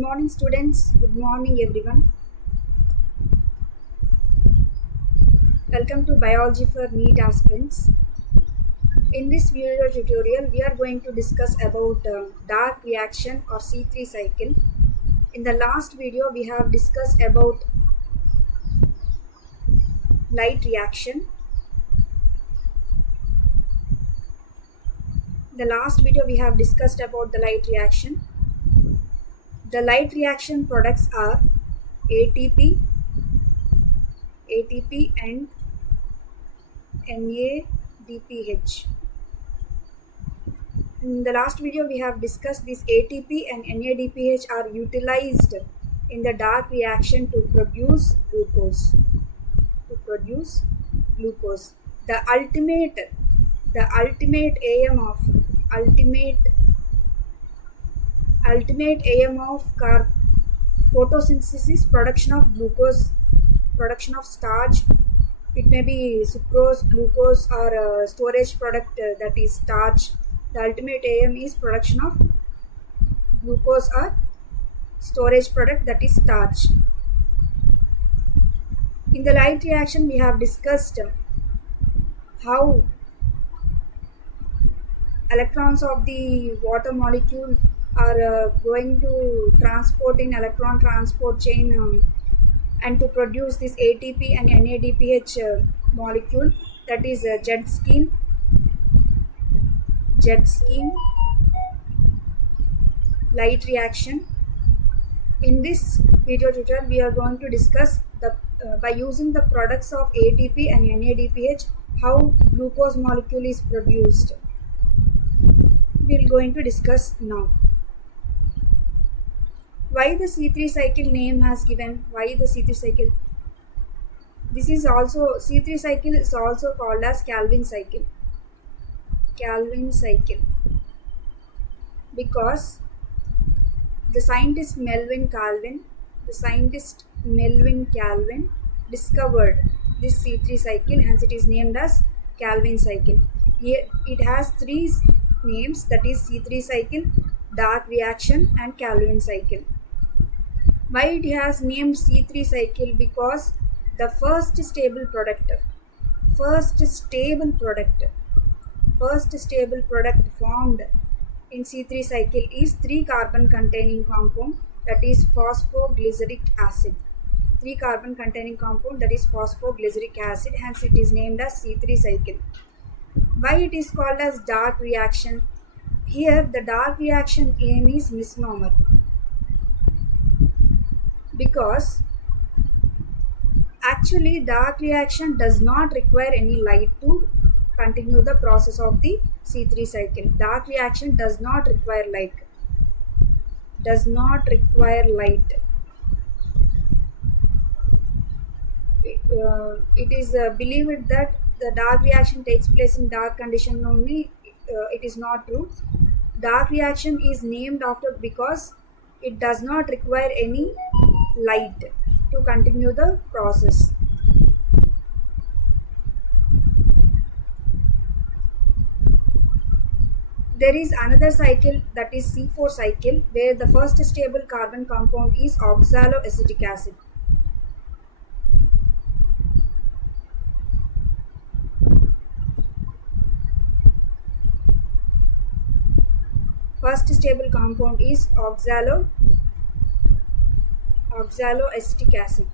morning, students. Good morning, everyone. Welcome to Biology for NEET aspirants. In this video tutorial, we are going to discuss about dark reaction or C3 cycle. In the last video, we have discussed about light reaction. The last video we have discussed about the light reaction. The light reaction products are ATP, and NADPH. In the last video, we have discussed this ATP and NADPH are utilized in the dark reaction to produce glucose. The ultimate aim of photosynthesis is production of glucose, production of starch. It may be sucrose, glucose, or storage product that is starch. The ultimate aim is production of glucose or storage product that is starch. In the light reaction, we have discussed how electrons of the water molecule are going to transport in electron transport chain and to produce this ATP and NADPH molecule, that is jet stream light reaction. In this video tutorial, we are going to discuss by using the products of ATP and NADPH how glucose molecule is produced. We are going to discuss now. Why the C3 cycle name has given? Why the C3 cycle? This is also C3 cycle is also called as Calvin cycle. Because the scientist Melvin Calvin discovered this C3 cycle, hence it is named as Calvin cycle. Here it has three names, that is C3 cycle, dark reaction, and Calvin cycle. Why it has named C3 cycle? Because the first stable product formed in C3 cycle is 3 carbon containing compound, that is phosphoglyceric acid. 3 carbon containing compound, that is phosphoglyceric acid, hence it is named as C3 cycle. Why it is called as dark reaction? Here the dark reaction aim is misnomer, because actually dark reaction does not require any light to continue the process of the C3 cycle. Dark reaction does not require light. It is believed that the dark reaction takes place in dark condition only. It is not true. Dark reaction is named after because it does not require any light to continue the process. There is another cycle, that is C4 cycle, where the first stable carbon compound is oxaloacetic acid. First stable compound is oxaloacetic acid.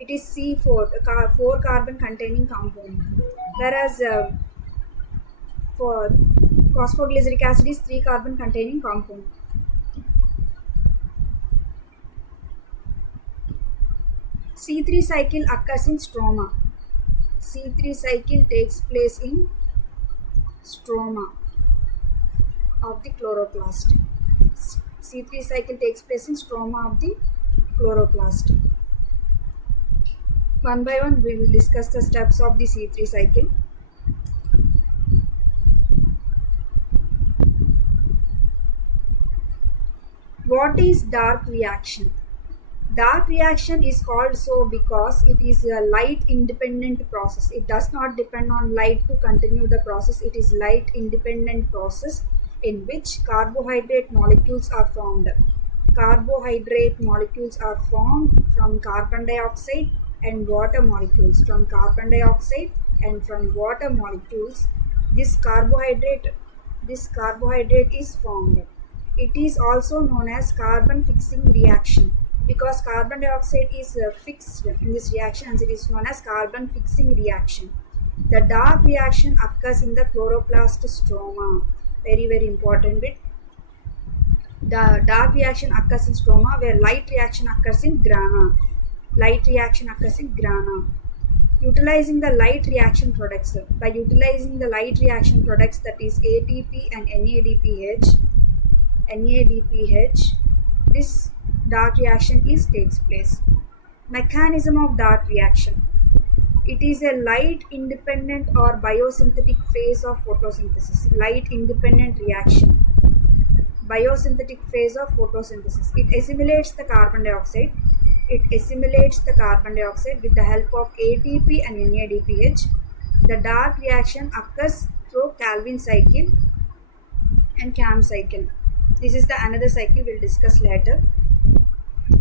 It is C4, 4 carbon containing compound, whereas for phosphoglyceric acid is 3 carbon containing compound. C3 cycle occurs in stroma. C3 cycle takes place in stroma of the chloroplast. C3 cycle takes place in stroma of the chloroplast. One by one, we will discuss the steps of the C3 cycle. What is dark reaction? Dark reaction is called so because it is a light independent process. It does not depend on light to continue the process. It is light independent process in which carbohydrate molecules are formed. Carbohydrate molecules are formed from carbon dioxide and water molecules. From carbon dioxide and from water molecules, this carbohydrate is formed. It is also known as carbon fixing reaction because carbon dioxide is fixed in this reaction, and it is known as carbon fixing reaction. The dark reaction occurs in the chloroplast stroma. Very, very important bit. The dark reaction occurs in stroma, where light reaction occurs in grana. Light reaction occurs in grana. Utilizing the light reaction products. By utilizing the light reaction products, that is ATP and NADPH, this dark reaction takes place. Mechanism of dark reaction. It is a light independent or biosynthetic phase of photosynthesis. Light independent reaction. Biosynthetic phase of photosynthesis. It assimilates the carbon dioxide. With the help of ATP and NADPH. The dark reaction occurs through Calvin cycle and Cam cycle. This is the another cycle we'll discuss later.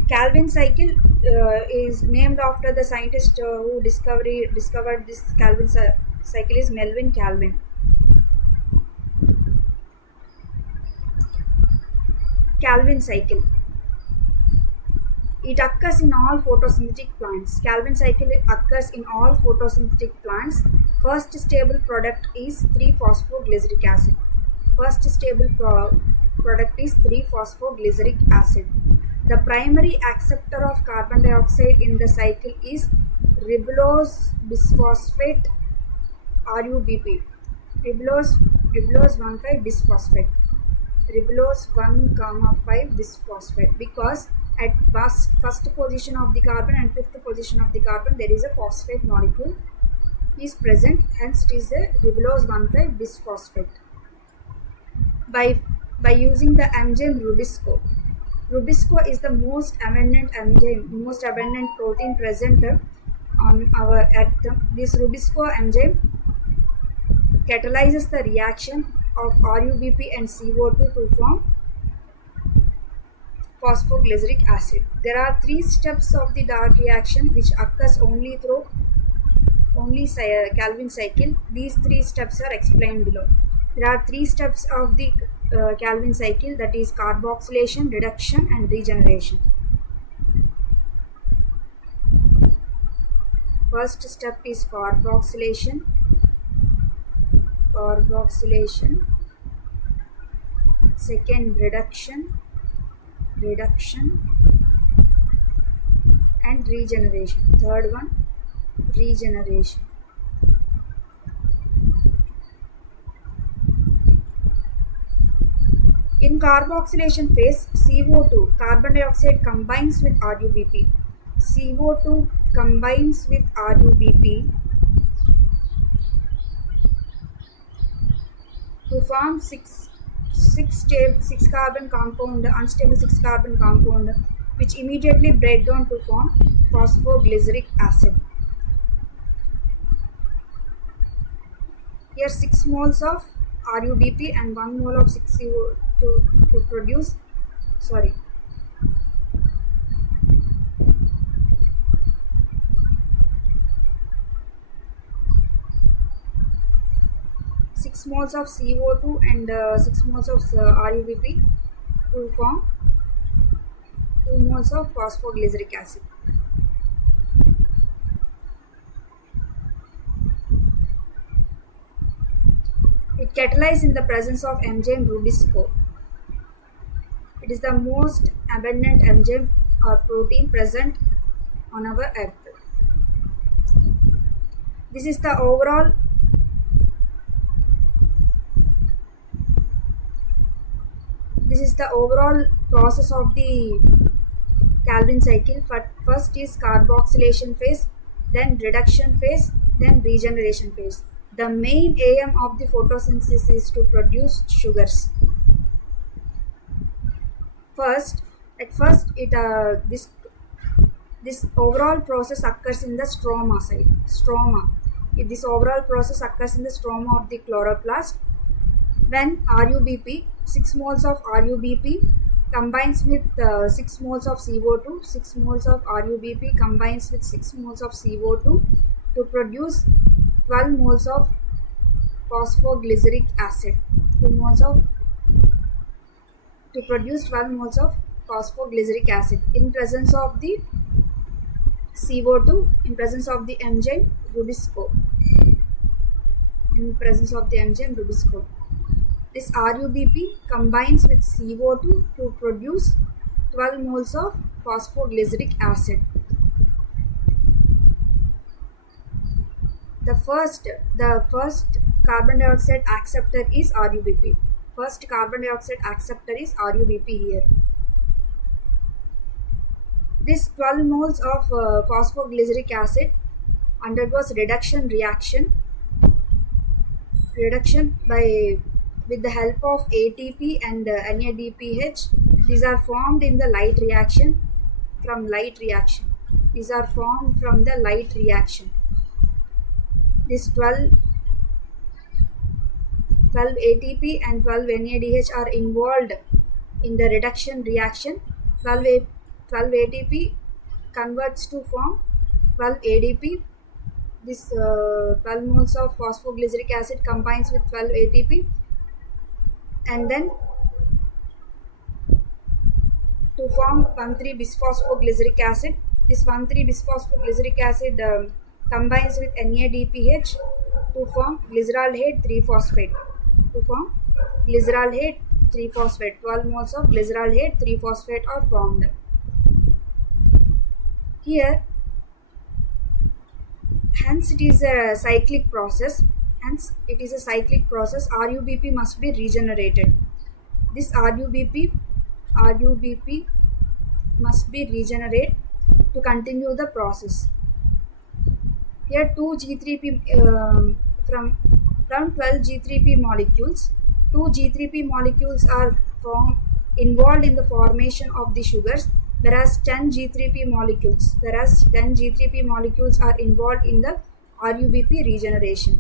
Calvin cycle is named after the scientist who discovered this Calvin cycle is Melvin Calvin. Calvin cycle. It occurs in all photosynthetic plants. Calvin cycle occurs in all photosynthetic plants. First stable product is 3-phosphoglyceric acid. First stable product is 3-phosphoglyceric acid. The primary acceptor of carbon dioxide in the cycle is ribulose bisphosphate RUBP. Ribulose 1,5 bisphosphate. Ribulose 1,5 bisphosphate, because at first position of the carbon and fifth position of the carbon there is a phosphate molecule is present, hence it is a ribulose 1,5 bisphosphate. By using the enzyme Rubisco. Rubisco is the most abundant protein present on our earth. This Rubisco enzyme catalyzes the reaction of RUBP and CO2 to form phosphoglyceric acid. There are 3 steps of the dark reaction which occurs only through Calvin cycle. These 3 steps are explained below. There are 3 steps of the Calvin cycle, that is carboxylation, reduction and regeneration. First step is carboxylation. Second, reduction and regeneration. Third one, regeneration. In carboxylation phase, CO2, carbon dioxide, combines with RUBP. CO2 combines with RUBP to form 6 carbon compound, unstable 6 carbon compound, which immediately break down to form phosphoglyceric acid. Here 6 moles of RUBP and 1 mole of 6CO2 to produce 6 moles of CO2 and 6 moles of RUBP to form 2 moles of phosphoglyceric acid. It catalyzes in the presence of enzyme Rubisco. It is the most abundant enzyme or protein present on our earth. This is the overall process of the Calvin cycle. First is carboxylation phase, then reduction phase, then regeneration phase. The main aim of the photosynthesis is to produce sugars. This This overall process occurs in the stroma side. Stroma. This overall process occurs in the stroma of the chloroplast when RUBP, 6 moles of RUBP combines with 6 moles of CO2, 6 moles of RUBP combines with 6 moles of CO2 to produce 12 moles of phosphoglyceric acid. 2 moles of to produce 12 moles of phosphoglyceric acid in presence of the CO2, in presence of the enzyme Rubisco. In presence of the enzyme Rubisco. This RUBP combines with CO2 to produce 12 moles of phosphoglyceric acid. The first carbon dioxide acceptor is RUBP. First carbon dioxide acceptor is RUBP here. This 12 moles of phosphoglyceric acid undergoes reduction by with the help of ATP and NADPH. These are formed in the light reaction. These are formed from the light reaction. This 12 ATP and 12 NADH are involved in the reduction reaction. 12 ATP converts to form 12 ADP. This 12 moles of phosphoglyceric acid combines with 12 ATP and then to form 1,3-bisphosphoglyceric acid. This 1,3-bisphosphoglyceric acid combines with NADPH to form glyceraldehyde 3-phosphate. 12 moles of glyceraldehyde 3-phosphate are formed. Here, hence it is a cyclic process. RUBP must be regenerated. This RUBP must be regenerated to continue the process. Here 2 G3P from 12 G3P molecules, 2 G3P molecules are involved in the formation of the sugars, whereas 10 G3P molecules are involved in the RUBP regeneration.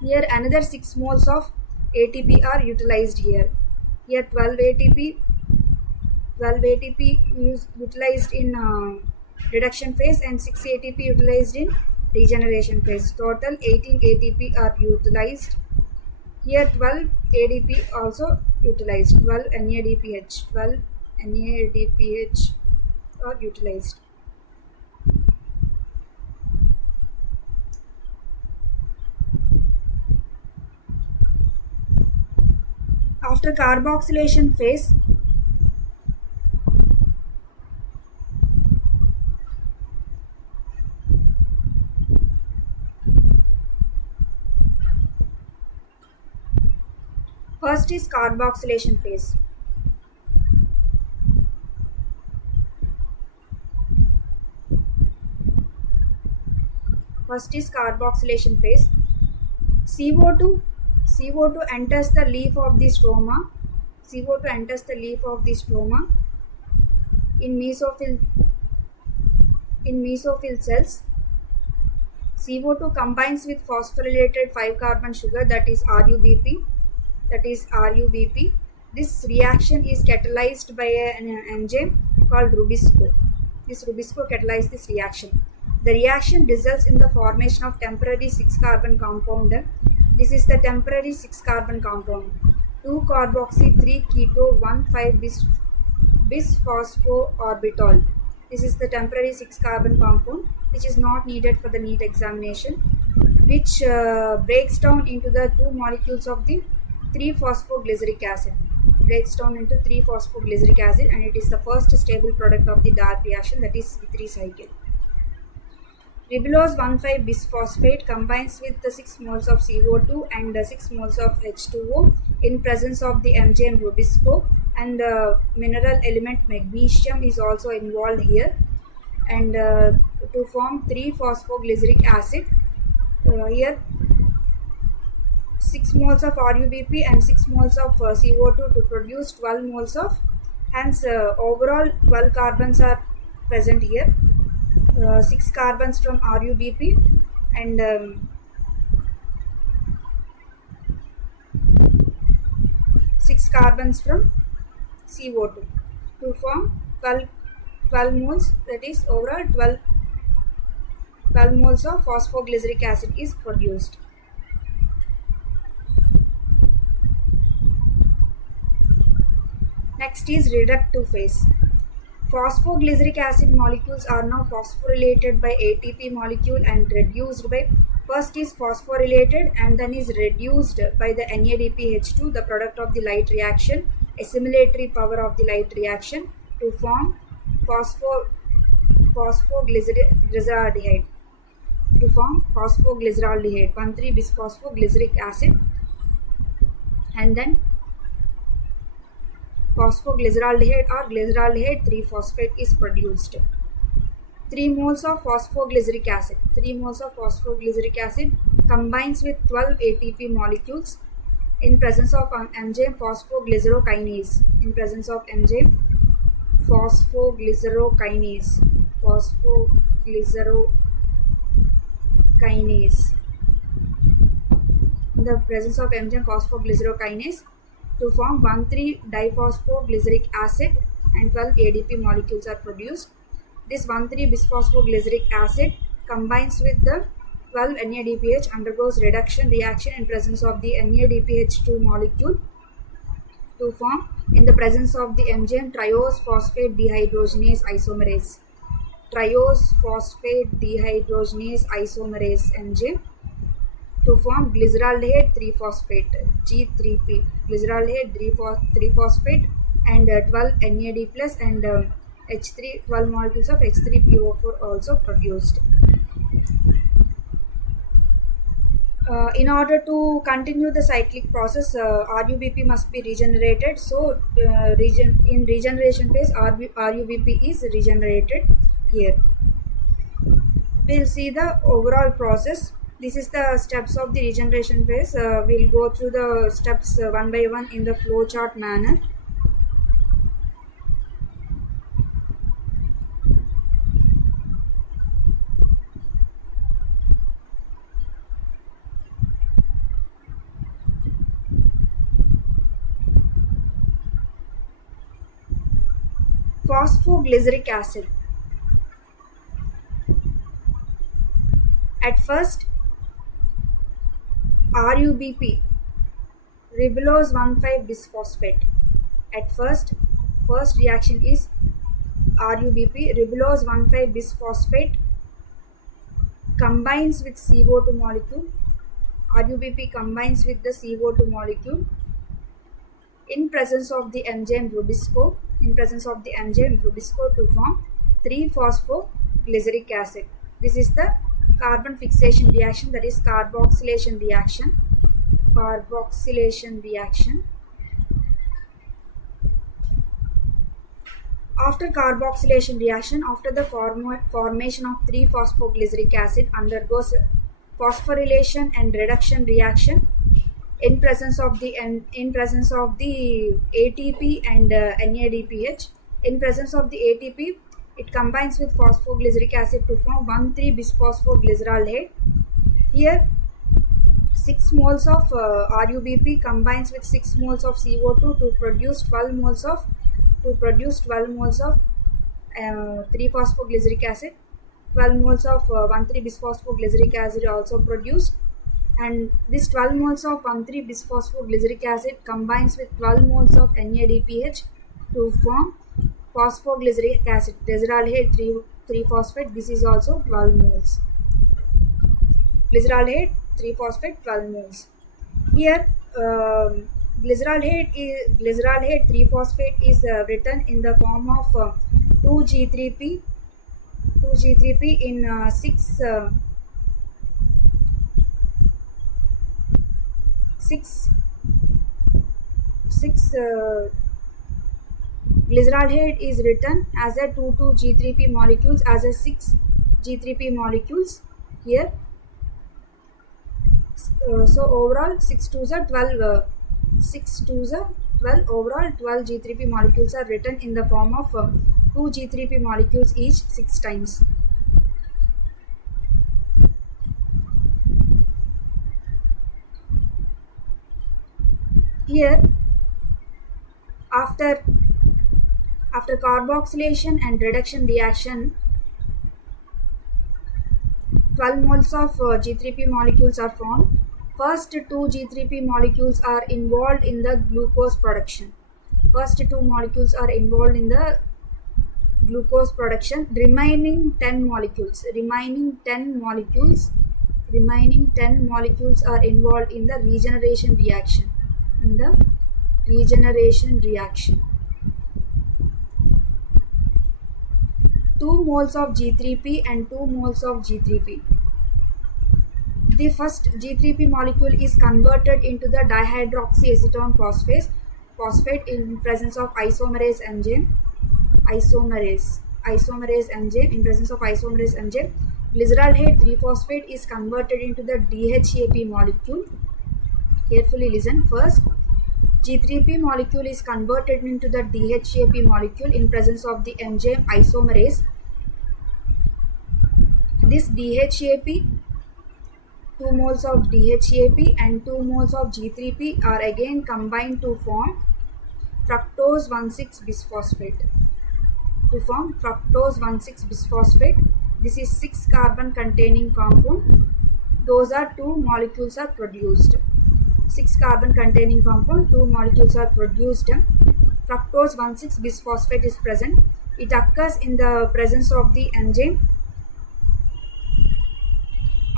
Here another 6 moles of ATP are utilized here. Here 12 ATP is utilized in reduction phase and 6 ATP utilized in regeneration phase. Total 18 ATP are utilized. Here 12 ADP also utilized. 12 NADPH are utilized. After carboxylation phase, first is carboxylation phase. CO2 enters the leaf of the stroma. In mesophyll cells. CO2 combines with phosphorylated 5-carbon sugar, that is RUBP. This reaction is catalyzed by an enzyme called Rubisco. This Rubisco catalyzes this reaction. The reaction results in the formation of temporary 6-carbon compound. This is the temporary 6-carbon compound. 2-carboxy-3-keto-1,5-bisphosphoorbital. This is the temporary 6-carbon compound which is not needed for the NEET examination, which breaks down into the 2 molecules of the 3-phosphoglyceric acid. And it is the first stable product of the dark reaction, that is C3-cycle. Ribulose 1,5-bisphosphate combines with the 6 moles of CO2 and 6 moles of H2O in presence of the enzyme Rubisco, and mineral element magnesium is also involved here, and to form 3-phosphoglyceric acid. Here 6 moles of RUBP and 6 moles of CO2 to produce 12 moles of Hence, overall 12 carbons are present here. 6 carbons from RUBP and 6 carbons from CO2 to form 12 moles, that is overall 12 moles of phosphoglyceric acid is produced. Next is reductive phase. Phosphoglyceric acid molecules are now phosphorylated by ATP molecule and reduced by, first is phosphorylated and then is reduced by the NADPH2, the product of the light reaction, assimilatory power of the light reaction, to form phosphoglyceraldehyde. To form phosphoglyceraldehyde, 1,3-bisphosphoglyceric acid, and then phosphoglyceraldehyde or glyceraldehyde 3-phosphate is produced. 3 moles of phosphoglyceric acid. 3 moles of phosphoglyceric acid combines with 12 ATP molecules in presence of an enzyme phosphoglycerokinase. In presence of enzyme phosphoglycerokinase. Phosphoglycerokinase. In the presence of enzyme phosphoglycerokinase to form 1,3-diphosphoglyceric acid and 12 ADP molecules are produced. This 1,3-bisphosphoglyceric acid combines with the 12 NADPH, undergoes reduction reaction in presence of the NADPH2 molecule to form, in the presence of the enzyme, triose phosphate dehydrogenase isomerase. Triose phosphate dehydrogenase isomerase enzyme to form glyceraldehyde 3-phosphate, G3P, glyceraldehyde 3-phosphate and 12 NAD plus and H3, 12 molecules of H3PO4 also produced. In order to continue the cyclic process, RUBP must be regenerated. So, in regeneration phase, RUBP is regenerated here. We'll see the overall process. This is the steps of the regeneration phase. We'll go through the steps one by one in the flow chart manner. Phosphoglyceric acid. At first, RUBP, ribulose 1,5-bisphosphate. At first reaction is RUBP, ribulose 1,5-bisphosphate combines with CO2 molecule. RUBP combines with the CO2 molecule in presence of the enzyme Rubisco. In presence of the enzyme Rubisco to form 3-phosphoglyceric acid. This is the carbon fixation reaction, that is carboxylation reaction. Carboxylation reaction. After carboxylation reaction, after the formation of 3-phosphoglyceric acid, undergoes phosphorylation and reduction reaction in presence of the ATP and NADPH. In presence of the ATP, it combines with phosphoglyceric acid to form 1,3-bisphosphoglyceraldehyde. Here, 6 moles of RUBP combines with 6 moles of CO2 to produce 12 moles of 3-phosphoglyceric acid. 12 moles of 1,3-bisphosphoglyceric acid also produced, and this 12 moles of 1,3-bisphosphoglyceric acid combines with 12 moles of NADPH to form phosphoglyceric acid, glyceraldehyde 3-phosphate. This is also 12 moles. Glyceraldehyde 3-phosphate 12 moles. Here, glyceraldehyde 3-phosphate is written in the form of 2G3P in 6 glyceraldehyde is written as a 2,2-G3P molecules, as a 6 G3P molecules here. So overall 6 2s are 12. 6 2s are 12. Overall, 12 G3P molecules are written in the form of 2 G3P molecules each 6 times. Here, after carboxylation and reduction reaction, 12 moles of G3P molecules are formed. First two G3P molecules are involved in the glucose production. First two molecules are involved in the glucose production. Remaining 10 molecules are involved in the regeneration reaction. 2 moles of G3P and 2 moles of G3P. The first G3P molecule is converted into the dihydroxyacetone phosphate in presence of isomerase enzyme. In presence of isomerase enzyme. Glyceraldehyde 3-phosphate is converted into the DHAP molecule. Carefully listen. First, G3P molecule is converted into the DHAP molecule in presence of the enzyme isomerase. This DHAP, 2 moles of DHAP and 2 moles of G3P are again combined to form fructose 1,6-bisphosphate. This is 6 carbon containing compound. Those are 2 molecules are produced. 6 carbon containing compound, 2 molecules are produced. Fructose 1,6-bisphosphate is present. It occurs in the presence of the enzyme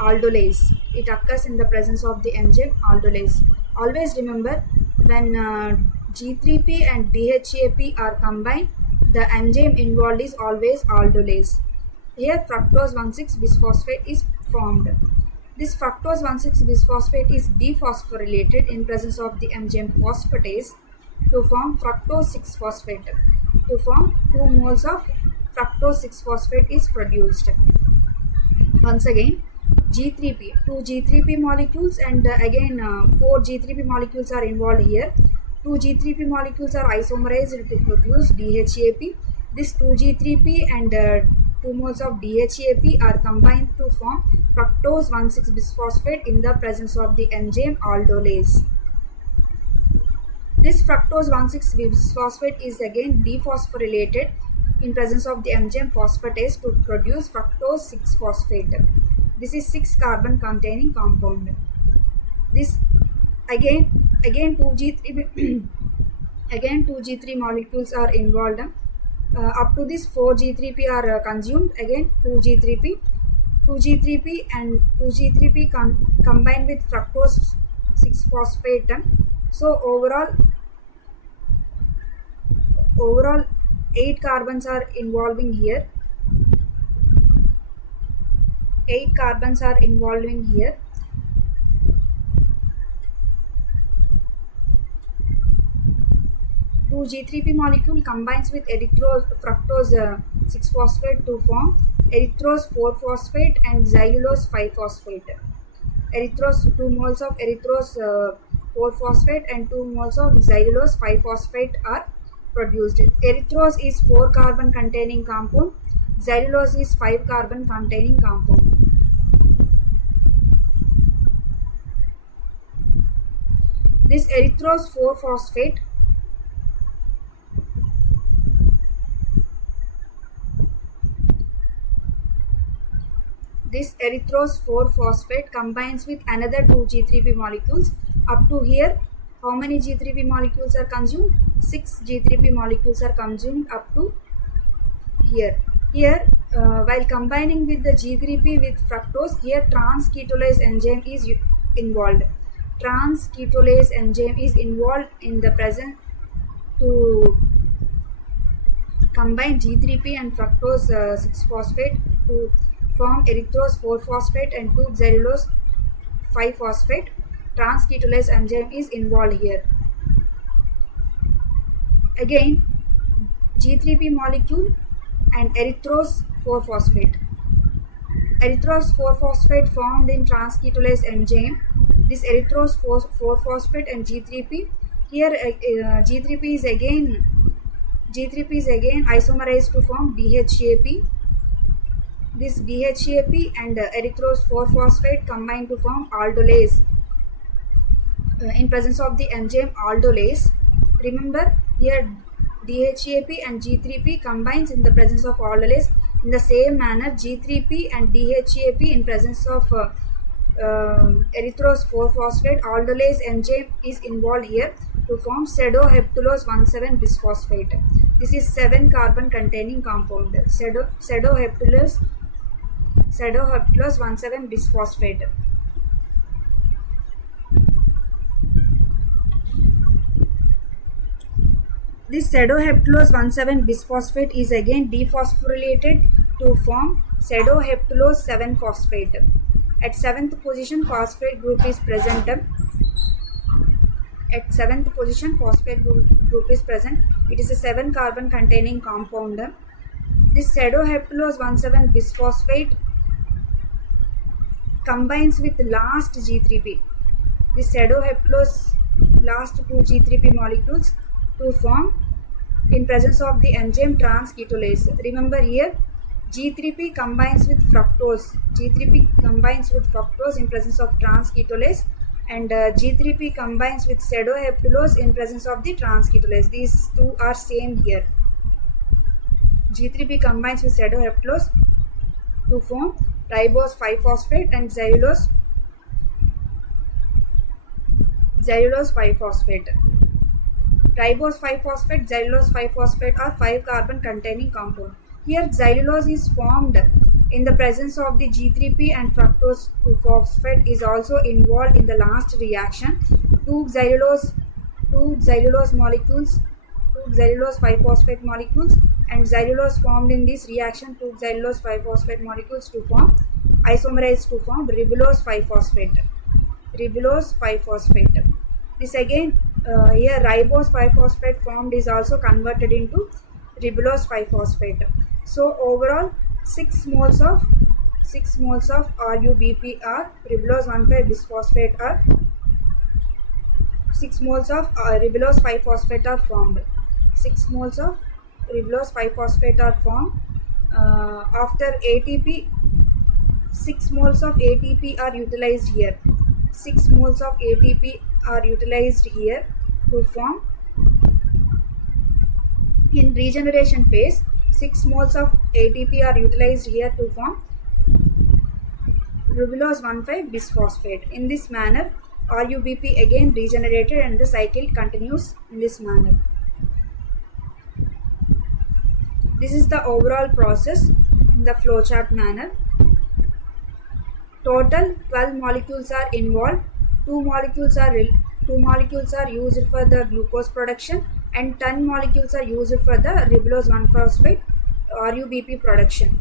aldolase. Always remember, when G3P and DHAP are combined, the enzyme involved is always aldolase. Here fructose 1,6-bisphosphate is formed. This fructose 1,6-bisphosphate is dephosphorylated in presence of the enzyme phosphatase to form fructose 6-phosphate. To form 2 moles of fructose 6-phosphate is produced. Once again, G3P, 2 G3P molecules and again 4 G3P molecules are involved here. 2 G3P molecules are isomerized to produce DHAP. This 2 G3P and 2 moles of DHAP are combined to form fructose 1,6-bisphosphate in the presence of the enzyme aldolase. This fructose 1,6-bisphosphate is again dephosphorylated in presence of the enzyme phosphatase to produce fructose 6-phosphate. This is 6 carbon containing compound. This again 2 G3 molecules are involved. Up to this 4 G3P are consumed. Again 2 G3P and 2 G3P combined with fructose 6-phosphate. So overall 8 carbons are involving here. 8 carbons are involving here. Two G3P molecule combines with fructose 6-phosphate to form erythrose 4-phosphate and xylulose 5-phosphate. 2 moles of erythrose 4-phosphate and 2 moles of xylulose 5-phosphate are produced. Erythrose is 4 carbon containing compound. Xylulose is 5 carbon containing compound. This erythrose 4-phosphate combines with another 2 G3P molecules. Up to here, how many G3P molecules are consumed? 6 G3P molecules are consumed up to here. Here, while combining with the G3P with fructose, here trans-ketolase enzyme is involved. Trans-ketolase enzyme is involved in the present to combine G3P and fructose 6-phosphate to form erythrose 4-phosphate and 2 xylulose 5-phosphate. Trans-ketolase enzyme is involved here. Again, G3P molecule and erythrose 4-phosphate. Erythrose 4-phosphate formed in trans-ketolase enzyme. This erythrose 4-phosphate and G3P Here G3P is again isomerized to form DHAP. This DHAP and erythrose 4-phosphate combine to form aldolase in presence of the enzyme aldolase. Remember here DHAP and G3P combines in the presence of aldolase. In the same manner, G3P and DHAP in presence of erythrose 4-phosphate aldolase enzyme is involved here to form pseudoheptulose 1,7 bisphosphate. This is 7 carbon containing compound. Pseudoheptulose 1,7 bisphosphate. This pseudoheptulose 1,7 bisphosphate is again dephosphorylated to form pseudoheptulose 7 phosphate. At 7th position, phosphate group is present. At 7th position, phosphate group is present. It is a 7 carbon containing compound. This pseudoheptulose 1,7 bisphosphate combines with last G3P. This pseudoheptulose last 2 G3P molecules to form in presence of the enzyme transketolase. Remember here G3P combines with fructose. G3P combines with fructose in presence of transketolase, and G3P combines with pseudoheptulose in presence of the transketolase. These two are same here. G3P combines with pseudoheptulose to form ribose 5-phosphate and xylulose 5-phosphate. Ribose 5-phosphate, xylulose 5-phosphate are 5 carbon containing compound. Here xylulose is formed in the presence of the G3P and fructose 2-phosphate is also involved in the last reaction. Two xylulose molecules, 2 xylulose 5-phosphate molecules and xylulose formed in this reaction, 2 xylulose 5-phosphate molecules to form isomerized to form ribulose 5-phosphate. This again here ribose 5-phosphate formed is also converted into ribulose 5-phosphate. So overall 6 moles of RUBP are ribulose 1,5 bisphosphate are 6 moles of ribulose 5-phosphate are formed. 6 moles of ribulose 5-phosphate are formed. After ATP, 6 moles of ATP are utilized here. 6 moles of ATP are utilized here to form in regeneration phase. 6 moles of ATP are utilized here to form ribulose 1,5 bisphosphate. In this manner, RUBP again regenerated and the cycle continues in this manner. This is the overall process in the flowchart manner. Total 12 molecules are involved. 2 molecules are used for the glucose production and 10 molecules are used for the ribulose 1-phosphate RUBP production.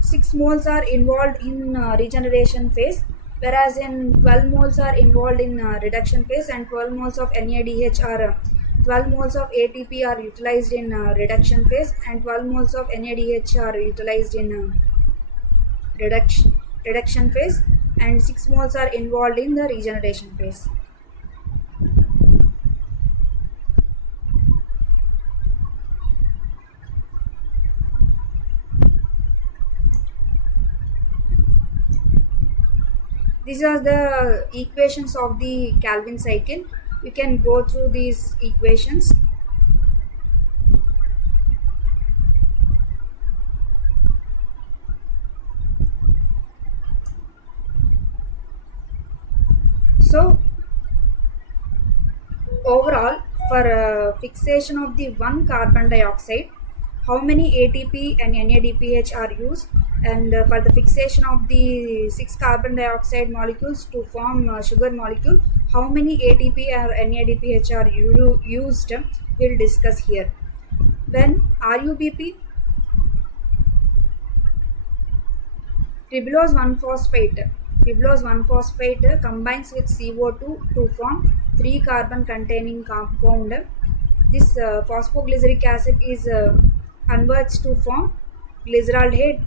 6 moles are involved in regeneration phase, whereas in 12 moles are involved in reduction phase, and 12 moles of NADH are 12 moles of ATP are utilized in reduction phase and 12 moles of NADH are utilized in reduction phase, and 6 moles are involved in the regeneration phase. These are the equations of the Calvin cycle. You can go through these equations. So overall, for fixation of the 1 carbon dioxide, how many ATP and NADPH are used, and for the fixation of the 6 carbon dioxide molecules to form sugar molecule, how many ATP or NADPH are used, we'll discuss here. When RUBP, ribulose 1-phosphate combines with CO2 to form 3 carbon containing compound. This phosphoglyceric acid is converts to form glyceraldehyde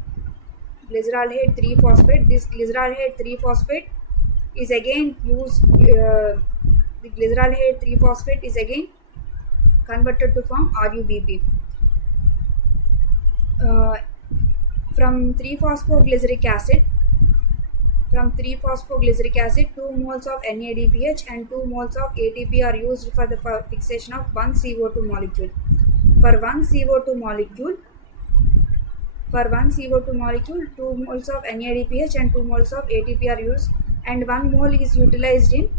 3-phosphate. This glyceraldehyde 3-phosphate is again used. The glyceraldehyde 3-phosphate is again converted to form RUBP. From 3-phosphoglyceric acid, 2 moles of NADPH and 2 moles of ATP are used for the fixation of one CO2 molecule. For one CO2 molecule, 2 moles of NADPH and 2 moles of ATP are used, and 1 mole is utilized in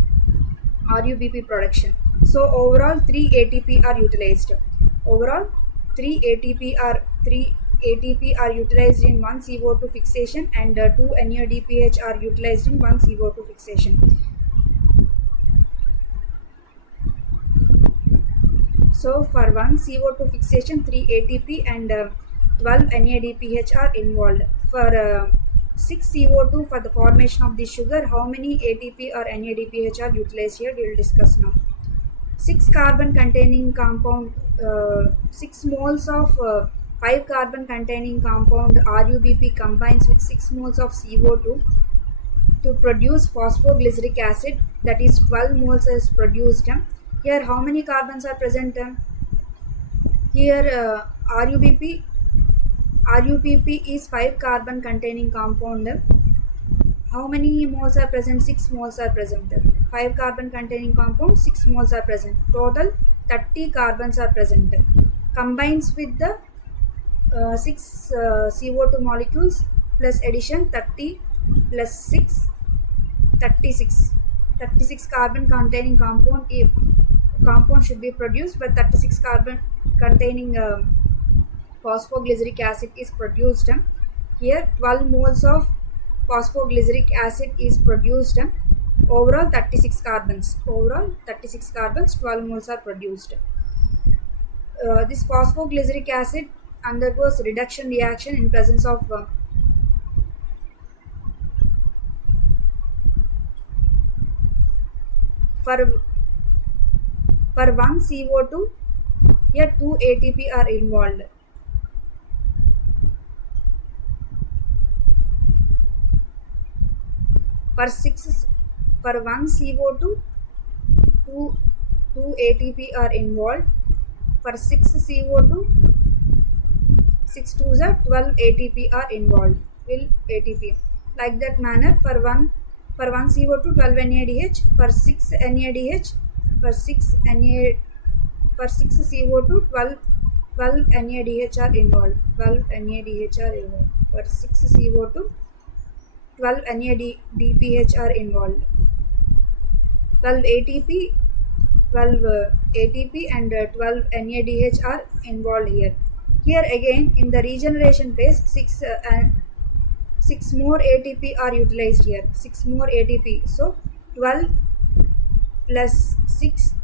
RUBP production. So overall 3 ATP are utilized. Overall 3 ATP are utilized in one CO2 fixation, and 2 NADPH are utilized in one CO2 fixation. So for one CO2 fixation, 3 ATP and 12 NADPH are involved. For 6 CO2 for the formation of the sugar, how many ATP or NADPH are utilized here? We will discuss now. 6 carbon containing compound, 6 moles of 5 carbon containing compound RUBP combines with 6 moles of CO2 to produce phosphoglyceric acid, that is 12 moles is produced. Here how many carbons are present? Here RUBP is 5 carbon containing compound. How many moles are present? 6 moles are present. 5 carbon containing compound, 6 moles are present. Total 30 carbons are present. Combines with the 6 CO2 molecules plus addition 30 plus 6, 36. 36 carbon containing compound should be produced, but 36 carbon containing phosphoglyceric acid is produced. Here 12 moles of phosphoglyceric acid is produced. Overall 36 carbons, 12 moles are produced. This phosphoglyceric acid undergoes reduction reaction in presence of for one CO2, here 2 ATP are involved. For one CO2, 2 ATP are involved. For 6 CO2, 6 2s are 12 ATP are involved. ATP. Like that manner, for one CO2, 12 NADH. For 6 NADH, for 6 CO2, 12 NADH are involved. 12 NADH are involved. For 6 CO2, 12 NADPH are involved. 12 ATP and 12 NADH are involved here. Here again in the regeneration phase, 6 more ATP are utilized here. 6 more ATP. So 12 plus 6,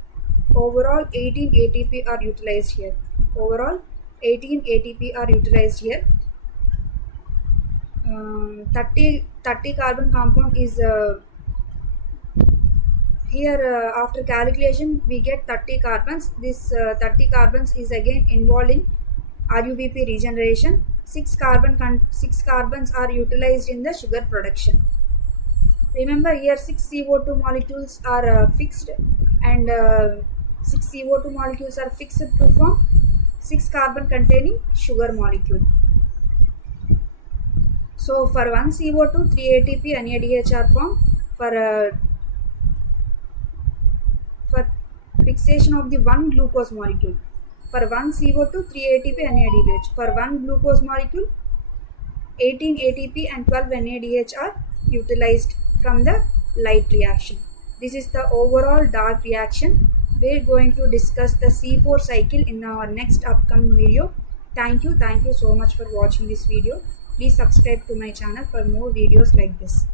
overall 18 ATP are utilized here. Overall 18 ATP are utilized here. 30 carbon compound is here after calculation we get 30 carbons. This 30 carbons is again involved in RUBP regeneration. 6 carbons are utilized in the sugar production. Remember here 6 CO2 molecules are fixed, and 6 CO2 molecules are fixed to form 6 carbon containing sugar molecule. So for one CO2, 3 ATP NADH are formed. For fixation of the one glucose molecule. For one CO2, 3 ATP NADH. For one glucose molecule, 18 ATP and 12 NADH are utilized from the light reaction. This is the overall dark reaction. We are going to discuss the C4 cycle in our next upcoming video. Thank you so much for watching this video. Please subscribe to my channel for more videos like this.